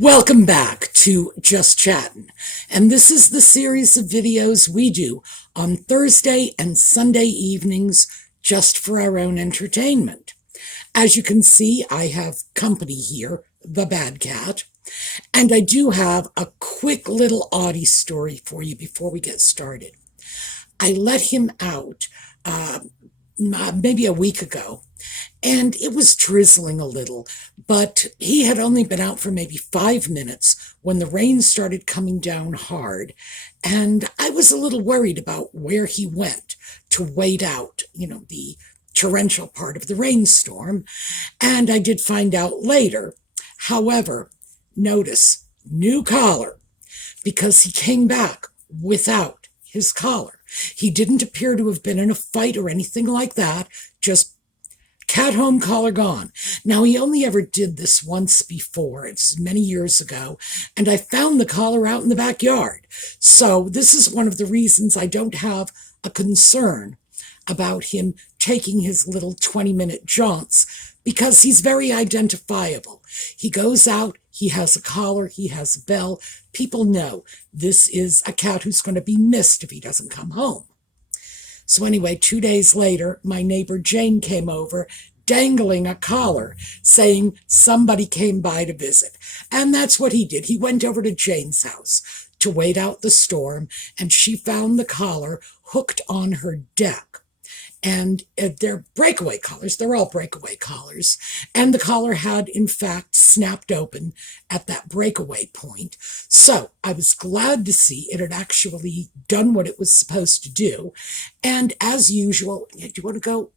Welcome back to Just Chattin', and this is the series of videos we do on Thursday and Sunday evenings just for our own entertainment. As you can see, I have company here, the bad cat, and I do have a quick little Audie story for you before we get started. I let him out maybe a week ago, and it was drizzling a little, but he had only been out for maybe 5 minutes when the rain started coming down hard, and I was a little worried about where he went to wait out, the torrential part of the rainstorm, and I did find out later. However, notice, new collar, because he came back without his collar. He didn't appear to have been in a fight or anything like that, just cat home, collar gone. Now, he only ever did this once before. It's many years ago, and I found the collar out in the backyard. So this is one of the reasons I don't have a concern about him taking his little 20-minute jaunts, because he's very identifiable. He goes out, he has a collar, he has a bell. People know this is a cat who's going to be missed if he doesn't come home. So anyway, 2 days later, my neighbor Jane came over, dangling a collar, saying somebody came by to visit. And that's what he did. He went over to Jane's house to wait out the storm, and she found the collar hooked on her deck. And they're breakaway collars. They're all breakaway collars. And the collar had, in fact, snapped open at that breakaway point. So I was glad to see it had actually done what it was supposed to do. And as usual, do you want to go?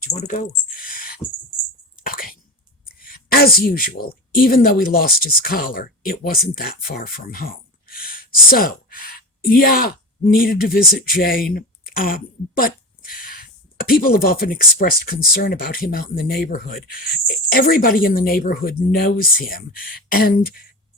Do you want to go? Okay. As usual, even though he lost his collar, it wasn't that far from home. So, yeah, needed to visit Jane, but people have often expressed concern about him out in the neighborhood. Everybody in the neighborhood knows him, and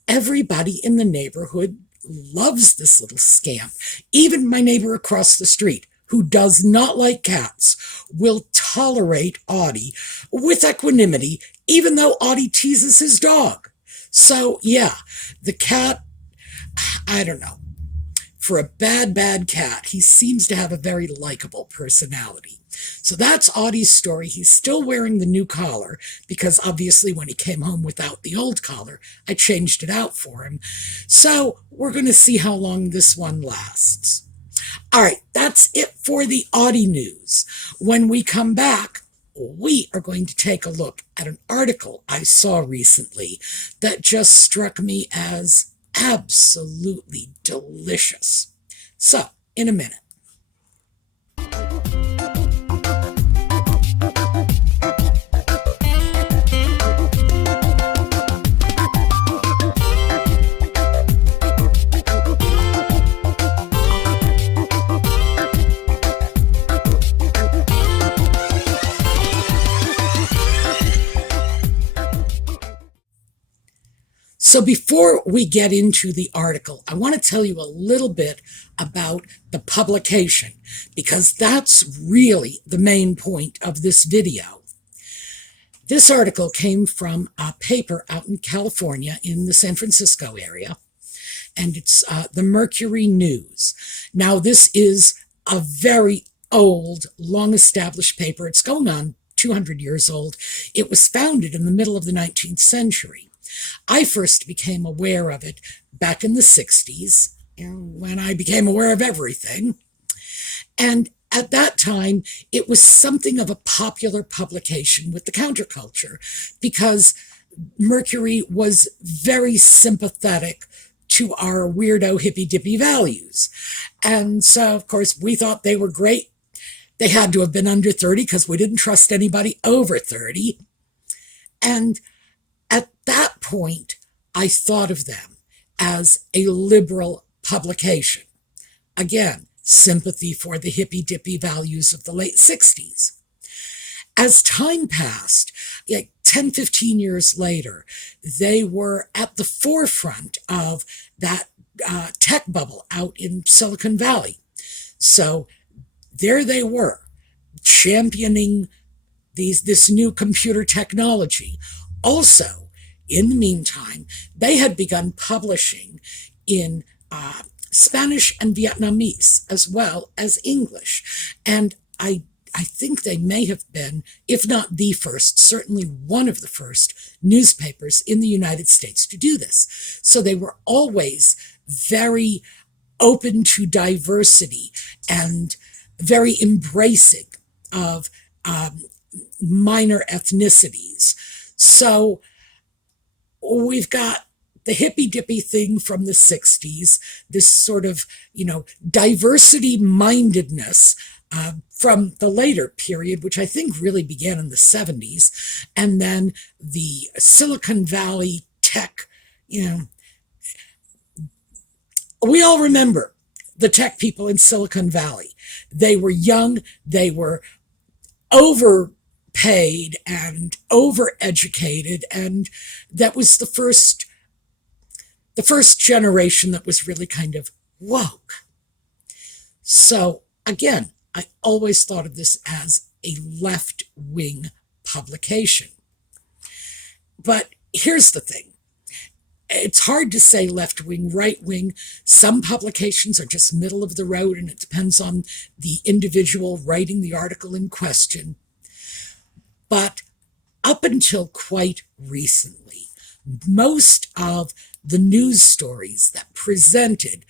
everybody in the neighborhood loves this little scamp. Even my neighbor across the street, who does not like cats, will tolerate Audie with equanimity, even though Audie teases his dog. So, yeah, the cat, I don't know. For a bad cat, he seems to have a very likable personality. So that's Audie's story. He's still wearing the new collar because obviously when he came home without the old collar, I changed it out for him. So we're going to see how long this one lasts. All right, that's it for the Audie news. When we come back, we are going to take a look at an article I saw recently that just struck me as absolutely delicious. So, in a minute. So before we get into the article, I want to tell you a little bit about the publication, because that's really the main point of this video. This article came from a paper out in California in the San Francisco area, and it's the Mercury News. Now, this is a very old, long-established paper. It's going on 200 years old. It was founded in the middle of the 19th century. I first became aware of it back in the 60s, when I became aware of everything. And at that time, it was something of a popular publication with the counterculture, because Mercury was very sympathetic to our weirdo hippy-dippy values. And so, of course, we thought they were great. They had to have been under 30 because we didn't trust anybody over 30. And at that point, I thought of them as a liberal publication. Again, sympathy for the hippy-dippy values of the late 60s. As time passed, 10, 15 years later, they were at the forefront of that tech bubble out in Silicon Valley. So there they were, championing this new computer technology. Also, In the meantime, they had begun publishing in Spanish and Vietnamese, as well as English. And I think they may have been, if not the first, certainly one of the first newspapers in the United States to do this. So they were always very open to diversity and very embracing of minor ethnicities. So we've got the hippy dippy thing from the 60s, this sort of, diversity mindedness from the later period, which I think really began in the 70s, and then the Silicon Valley tech, we all remember the tech people in Silicon Valley. They were young, they were overpaid and overeducated, and that was the first generation that was really kind of woke. So again, I always thought of this as a left-wing publication. But here's the thing. It's hard to say left-wing, right-wing. Some publications are just middle of the road, and it depends on the individual writing the article in question. But up until quite recently, most of the news stories that presented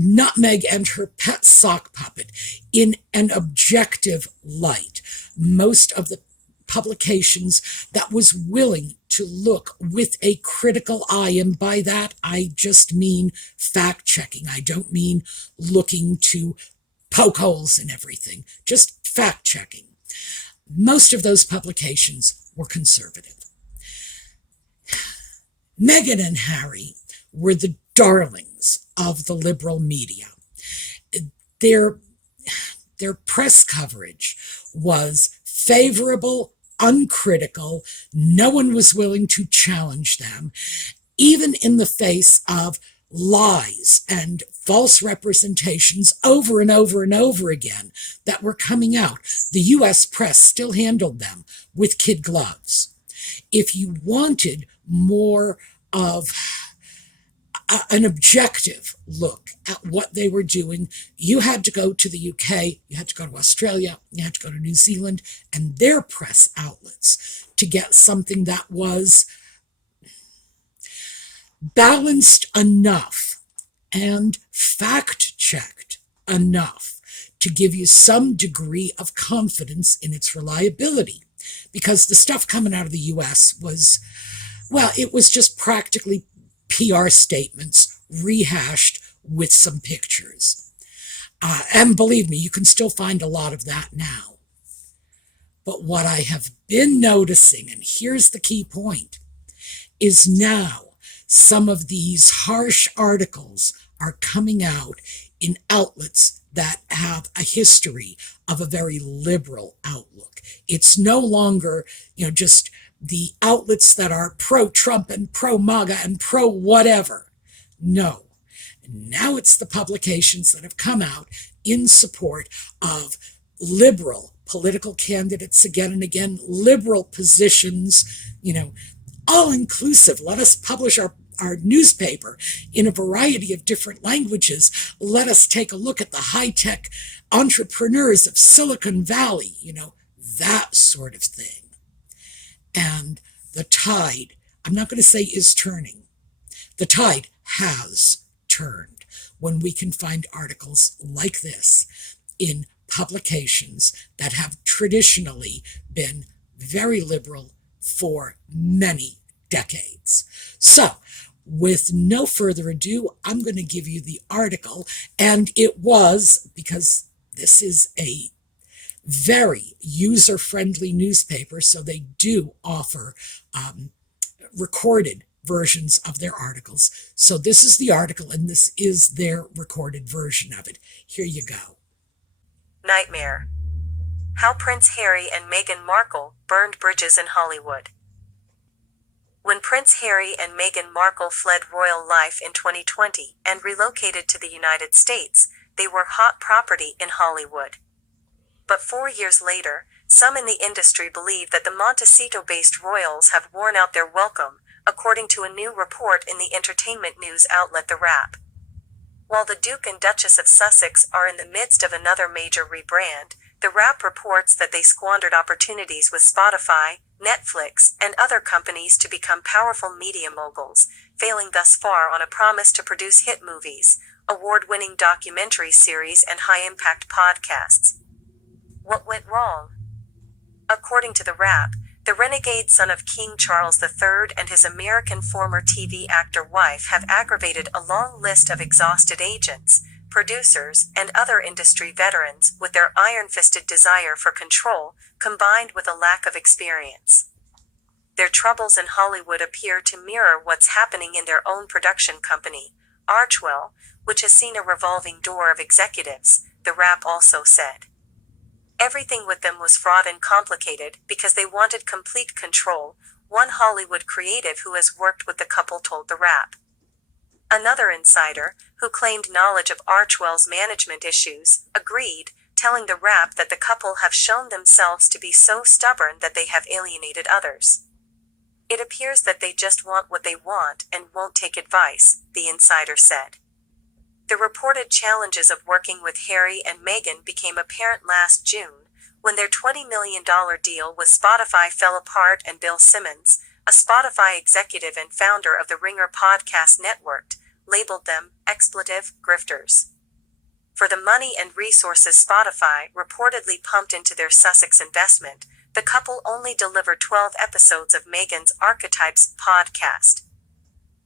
Nutmeg and her pet sock puppet in an objective light, most of the publications that was willing to look with a critical eye, and by that I just mean fact-checking. I don't mean looking to poke holes in everything, just fact-checking. Most of those publications were conservative. Meghan and Harry were the darlings of the liberal media. Their press coverage was favorable, uncritical. No one was willing to challenge them, even in the face of lies and false representations over and over and over again that were coming out. The U.S. press still handled them with kid gloves. If you wanted more of an objective look at what they were doing, you had to go to the UK, you had to go to Australia, you had to go to New Zealand and their press outlets to get something that was balanced enough and fact-checked enough to give you some degree of confidence in its reliability. Because the stuff coming out of the US was, well, it was just practically PR statements rehashed with some pictures. And believe me, you can still find a lot of that now. But what I have been noticing, and here's the key point, is now some of these harsh articles are coming out in outlets that have a history of a very liberal outlook. It's no longer, just the outlets that are pro-Trump and pro-MAGA and pro-whatever. No. Now it's the publications that have come out in support of liberal political candidates again and again, liberal positions, all-inclusive. Let us publish our newspaper in a variety of different languages. Let us take a look at the high-tech entrepreneurs of Silicon Valley, that sort of thing. And the tide, I'm not going to say is turning, the tide has turned when we can find articles like this in publications that have traditionally been very liberal for many decades. So, with no further ado, I'm going to give you the article, and it was, because this is a very user-friendly newspaper, so they do offer recorded versions of their articles. So this is the article, and this is their recorded version of it. Here you go. Nightmare. How Prince Harry and Meghan Markle burned bridges in Hollywood. When Prince Harry and Meghan Markle fled royal life in 2020 and relocated to the United States, they were hot property in Hollywood. But 4 years later, some in the industry believe that the Montecito-based royals have worn out their welcome, according to a new report in the entertainment news outlet The Wrap. While the Duke and Duchess of Sussex are in the midst of another major rebrand, The Wrap reports that they squandered opportunities with Spotify, Netflix, and other companies to become powerful media moguls, failing thus far on a promise to produce hit movies, award-winning documentary series, and high-impact podcasts. What went wrong? According to The Wrap, the renegade son of King Charles III and his American former TV actor wife have aggravated a long list of exhausted agents, producers, and other industry veterans with their iron-fisted desire for control, combined with a lack of experience. Their troubles in Hollywood appear to mirror what's happening in their own production company, Archwell, which has seen a revolving door of executives, The Wrap also said. Everything with them was fraught and complicated because they wanted complete control, one Hollywood creative who has worked with the couple told The Wrap. Another insider, who claimed knowledge of Archwell's management issues, agreed, telling The Wrap that the couple have shown themselves to be so stubborn that they have alienated others. It appears that they just want what they want and won't take advice, the insider said. The reported challenges of working with Harry and Meghan became apparent last June, when their $20 million deal with Spotify fell apart and Bill Simmons, a Spotify executive and founder of the Ringer podcast network, labeled them expletive grifters. For the money and resources Spotify reportedly pumped into their Sussex investment, the couple only delivered 12 episodes of Meghan's Archetypes podcast.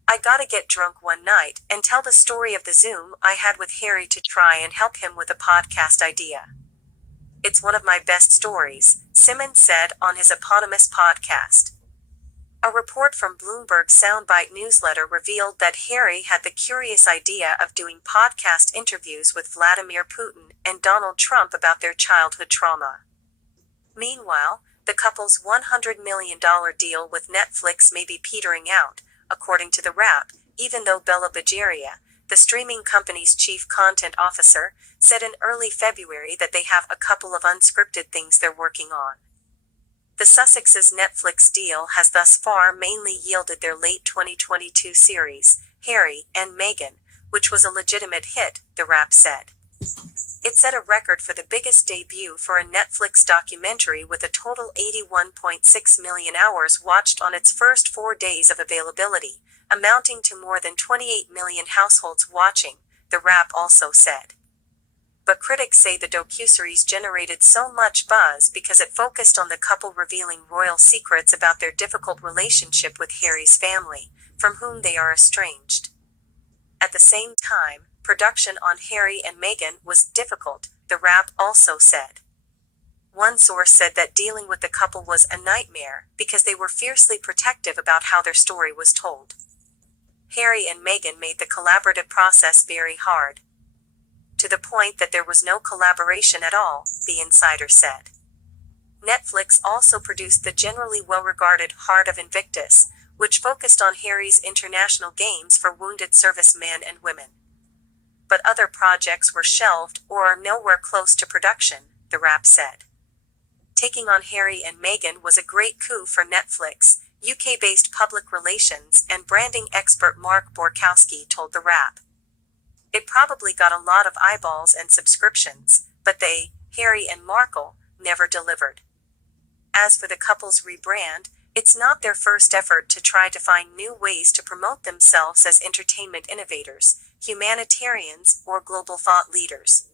I gotta get drunk one night and tell the story of the Zoom I had with Harry to try and help him with a podcast idea. It's one of my best stories, Simmons said on his eponymous podcast. A report from Bloomberg's Soundbite newsletter revealed that Harry had the curious idea of doing podcast interviews with Vladimir Putin and Donald Trump about their childhood trauma. Meanwhile, the couple's $100 million deal with Netflix may be petering out, according to The Wrap, even though Bella Bajaria, the streaming company's chief content officer, said in early February that they have a couple of unscripted things they're working on. The Sussexes' Netflix deal has thus far mainly yielded their late 2022 series, Harry and Meghan, which was a legitimate hit, The Wrap said. It set a record for the biggest debut for a Netflix documentary with a total 81.6 million hours watched on its first 4 days of availability, amounting to more than 28 million households watching, The Wrap also said. But critics say the docuseries generated so much buzz because it focused on the couple revealing royal secrets about their difficult relationship with Harry's family, from whom they are estranged. At the same time, production on Harry and Meghan was difficult, The Wrap also said. One source said that dealing with the couple was a nightmare because they were fiercely protective about how their story was told. Harry and Meghan made the collaborative process very hard. To the point that there was no collaboration at all, the insider said. Netflix also produced the generally well-regarded Heart of Invictus, which focused on Harry's international games for wounded servicemen and women. But other projects were shelved or are nowhere close to production, The Wrap said. Taking on Harry and Meghan was a great coup for Netflix, UK-based public relations and branding expert Mark Borkowski told The Wrap. It probably got a lot of eyeballs and subscriptions, but they, Harry and Markle, never delivered. As for the couple's rebrand, it's not their first effort to try to find new ways to promote themselves as entertainment innovators, humanitarians, or global thought leaders.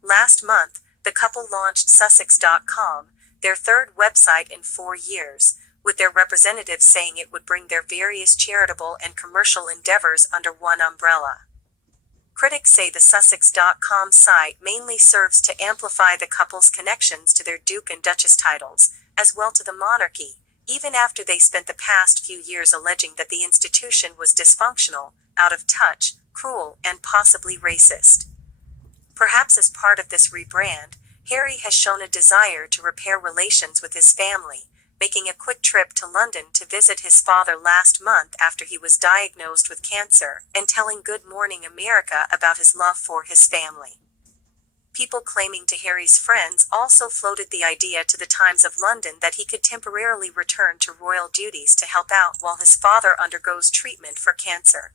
Last month, the couple launched Sussex.com, their third website in 4 years, with their representatives saying it would bring their various charitable and commercial endeavors under one umbrella. Critics say the Sussex.com site mainly serves to amplify the couple's connections to their Duke and Duchess titles, as well to the monarchy, even after they spent the past few years alleging that the institution was dysfunctional, out of touch, cruel, and possibly racist. Perhaps as part of this rebrand, Harry has shown a desire to repair relations with his family, making a quick trip to London to visit his father last month after he was diagnosed with cancer, and telling Good Morning America about his love for his family. People claiming to Harry's friends also floated the idea to the Times of London that he could temporarily return to royal duties to help out while his father undergoes treatment for cancer.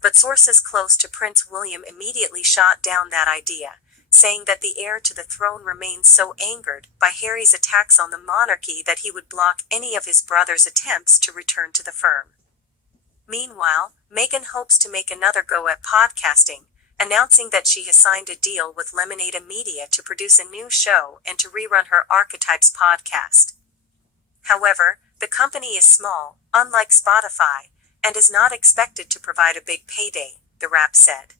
But sources close to Prince William immediately shot down that idea, saying that the heir to the throne remains so angered by Harry's attacks on the monarchy that he would block any of his brother's attempts to return to the firm. Meanwhile, Meghan hopes to make another go at podcasting, announcing that she has signed a deal with Lemonade Media to produce a new show and to rerun her Archetypes podcast. However, the company is small, unlike Spotify, and is not expected to provide a big payday, the Wrap said.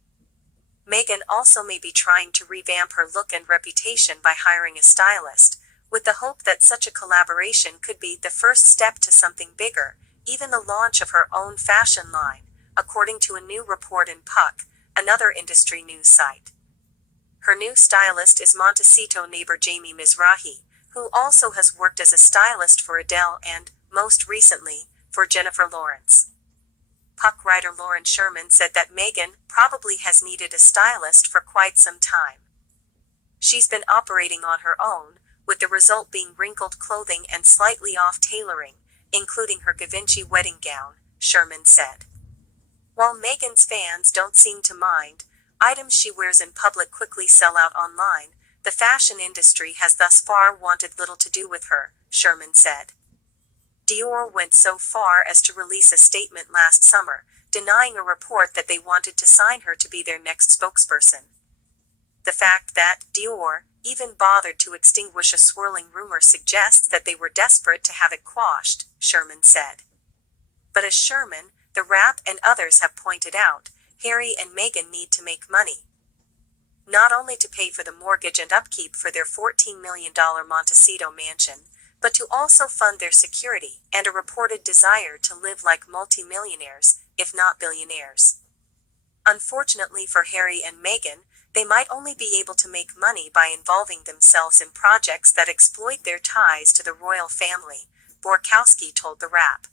Meghan also may be trying to revamp her look and reputation by hiring a stylist, with the hope that such a collaboration could be the first step to something bigger, even the launch of her own fashion line, according to a new report in Puck, another industry news site. Her new stylist is Montecito neighbor Jamie Mizrahi, who also has worked as a stylist for Adele and, most recently, for Jennifer Lawrence. Puck writer Lauren Sherman said that Meghan probably has needed a stylist for quite some time. She's been operating on her own, with the result being wrinkled clothing and slightly off tailoring, including her Givenchy wedding gown, Sherman said. While Meghan's fans don't seem to mind, items she wears in public quickly sell out online, the fashion industry has thus far wanted little to do with her, Sherman said. Dior went so far as to release a statement last summer, denying a report that they wanted to sign her to be their next spokesperson. The fact that Dior even bothered to extinguish a swirling rumor suggests that they were desperate to have it quashed, Sherman said. But as Sherman, the Wrap and others have pointed out, Harry and Meghan need to make money. Not only to pay for the mortgage and upkeep for their $14 million Montecito mansion, but to also fund their security and a reported desire to live like multimillionaires, if not billionaires. Unfortunately for Harry and Meghan, they might only be able to make money by involving themselves in projects that exploit their ties to the royal family, Borkowski told the Wrap.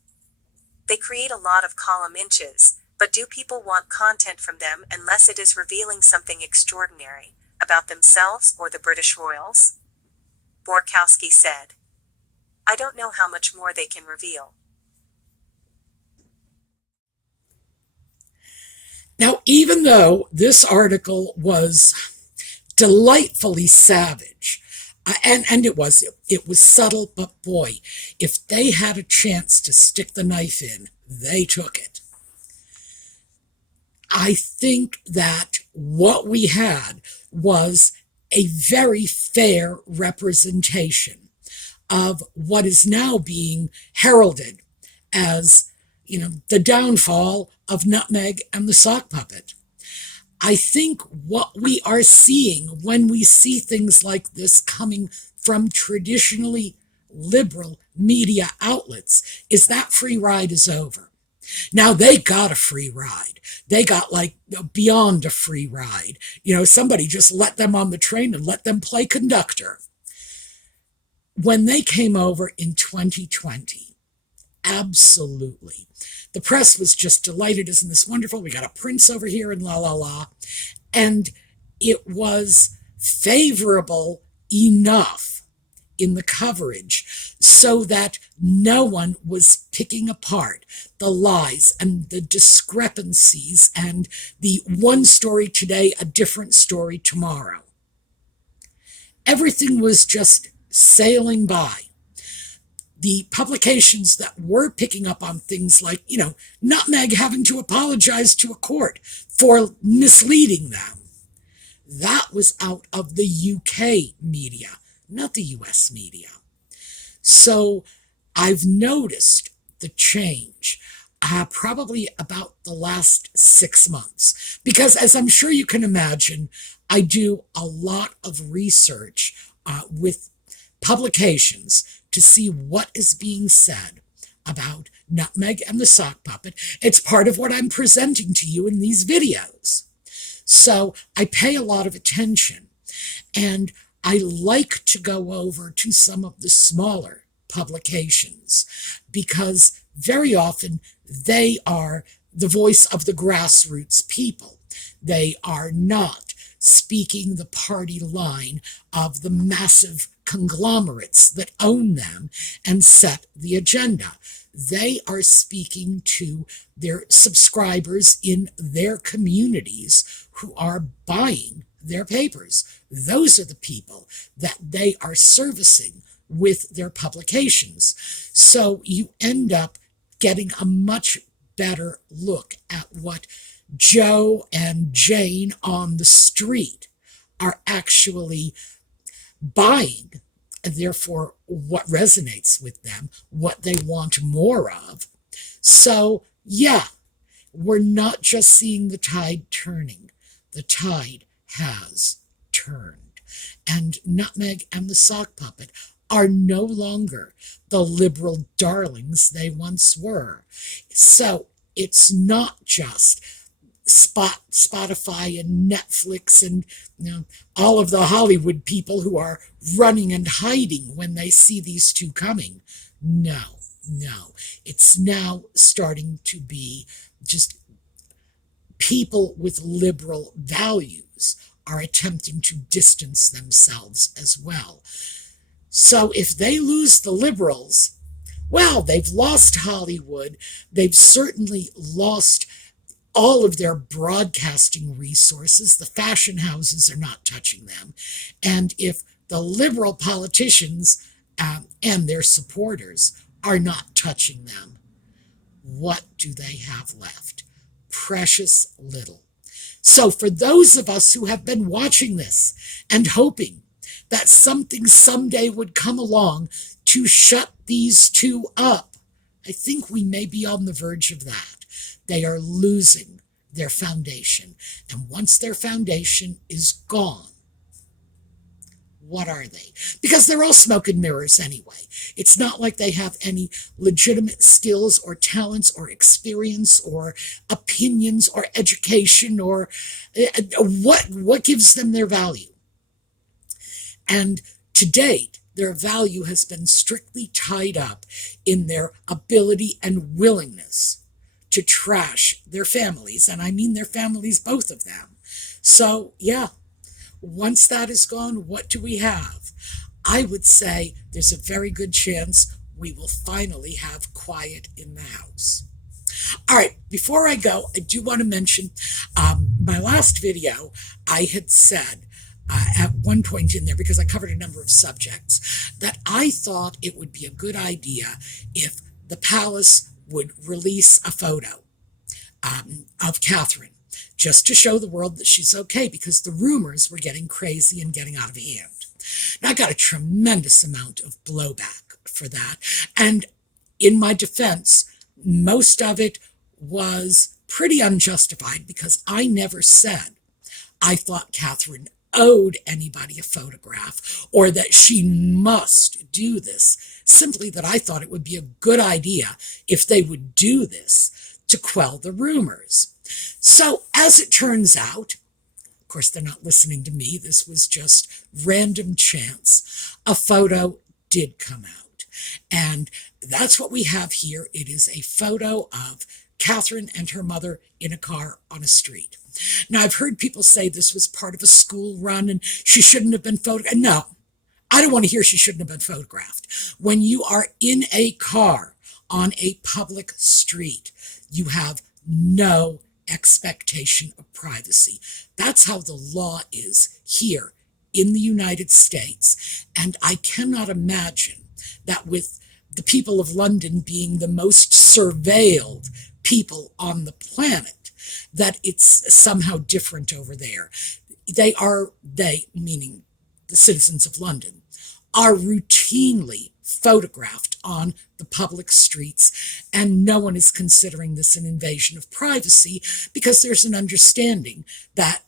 They create a lot of column inches, but do people want content from them unless it is revealing something extraordinary about themselves or the British royals? Borkowski said. I don't know how much more they can reveal. Now, even though this article was delightfully savage, and it was subtle, but boy, if they had a chance to stick the knife in, they took it. I think that what we had was a very fair representation of what is now being heralded as, the downfall of Nutmeg and the Sock Puppet. I think what we are seeing when we see things like this coming from traditionally liberal media outlets is that free ride is over. Now, they got a free ride. They got beyond a free ride. Somebody just let them on the train and let them play conductor. When they came over in 2020, absolutely. The press was just delighted. Isn't this wonderful? We got a prince over here and la, la, la. And it was favorable enough in the coverage so that no one was picking apart the lies and the discrepancies and the one story today, a different story tomorrow. Everything was just sailing by. The publications that were picking up on things like, Nutmeg having to apologize to a court for misleading them, that was out of the UK media, not the US media. So I've noticed the change probably about the last 6 months, because as I'm sure you can imagine, I do a lot of research with publications to see what is being said about Nutmeg and the Sock Puppet. It's part of what I'm presenting to you in these videos. So I pay a lot of attention, and I like to go over to some of the smaller publications because very often they are the voice of the grassroots people. They are not speaking the party line of the massive conglomerates that own them and set the agenda. They are speaking to their subscribers in their communities who are buying their papers. Those are the people that they are servicing with their publications. So you end up getting a much better look at what Joe and Jane on the street are actually buying, and therefore what resonates with them, what they want more of. So, yeah, we're not just seeing the tide turning. The tide has turned. And Nutmeg and the Sock Puppet are no longer the liberal darlings they once were. So it's not just Spotify and Netflix and all of the Hollywood people who are running and hiding when they see these two coming. No. It's now starting to be just people with liberal values are attempting to distance themselves as well. So if they lose the liberals, well, they've lost Hollywood. They've certainly lost all of their broadcasting resources. The fashion houses are not touching them. And if the liberal politicians and their supporters are not touching them, what do they have left? Precious little. So for those of us who have been watching this and hoping that something someday would come along to shut these two up, I think we may be on the verge of that. They are losing their foundation. And once their foundation is gone, what are they? Because they're all smoke and mirrors anyway. It's not like they have any legitimate skills or talents or experience or opinions or education or what gives them their value. And to date, their value has been strictly tied up in their ability and willingness to trash their families. And I mean their families, both of them. So, yeah, once that is gone, what do we have? I would say there's a very good chance we will finally have quiet in the house. All right, before I go, I do want to mention my last video, I had said at one point in there, because I covered a number of subjects, that I thought it would be a good idea if the palace would release a photo of Catherine, just to show the world that she's okay, because the rumors were getting crazy and getting out of hand. And I got a tremendous amount of blowback for that. And in my defense, most of it was pretty unjustified, because I never said I thought Catherine owed anybody a photograph or that she must do this, simply that I thought it would be a good idea if they would do this to quell the rumors. So as it turns out, of course they're not listening to me, this was just random chance, a photo did come out. And that's what we have here. It is a photo of Catherine and her mother in a car on a street. Now, I've heard people say this was part of a school run and she shouldn't have been photographed. No, I don't want to hear she shouldn't have been photographed. When you are in a car on a public street, you have no expectation of privacy. That's how the law is here in the United States. And I cannot imagine that with the people of London being the most surveilled people on the planet, that it's somehow different over there. They, meaning the citizens of London, are routinely photographed on the public streets, and no one is considering this an invasion of privacy, because there's an understanding that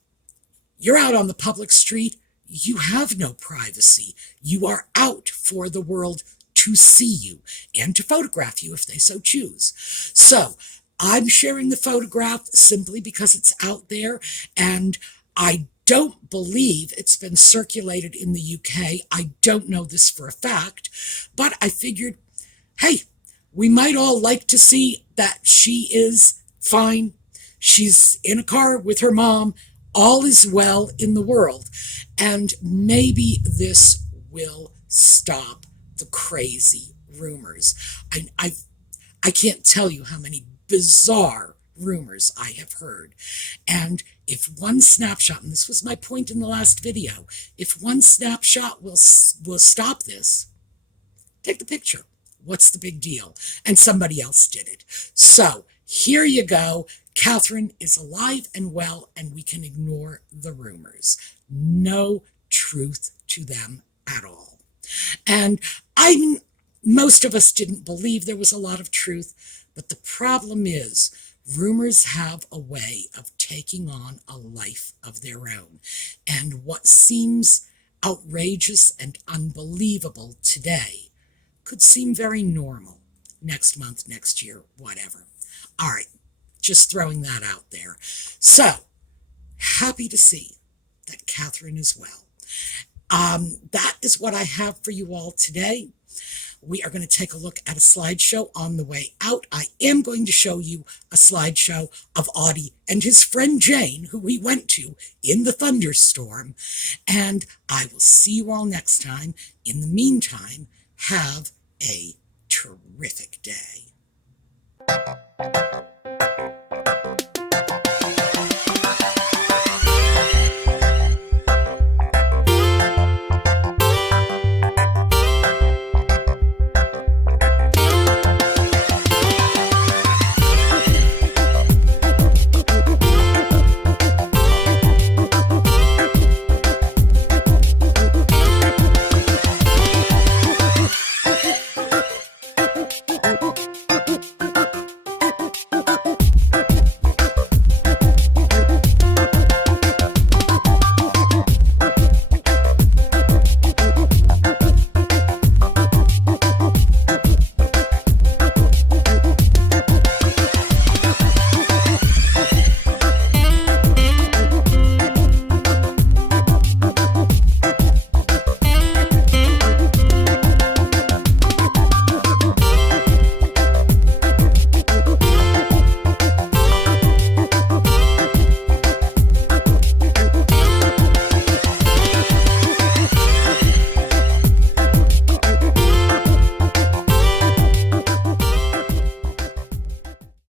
you're out on the public street, you have no privacy. You are out for the world to see you and to photograph you if they so choose. So I'm sharing the photograph simply because it's out there, and I don't believe it's been circulated in the UK. I don't know this for a fact, but I figured, hey, we might all like to see that she is fine. She's in a car with her mom all is well in the world. And maybe this will stop the crazy rumors. I can't tell you how many bizarre rumors I have heard. And if one snapshot, and this was my point in the last video, if one snapshot will stop this, take the picture. What's the big deal? And somebody else did it. So here you go. Catherine is alive and well, and we can ignore the rumors. No truth to them at all. And most of us didn't believe there was a lot of truth, but the problem is rumors have a way of taking on a life of their own. And what seems outrageous and unbelievable today could seem very normal next month, next year, whatever. All right, just throwing that out there. So, happy to see that Catherine is well. That is what I have for you all today. We are going to take a look at a slideshow on the way out. I am going to show you a slideshow of Audie and his friend Jane, who we went to in the thunderstorm. And I will see you all next time. In the meantime, have a terrific day.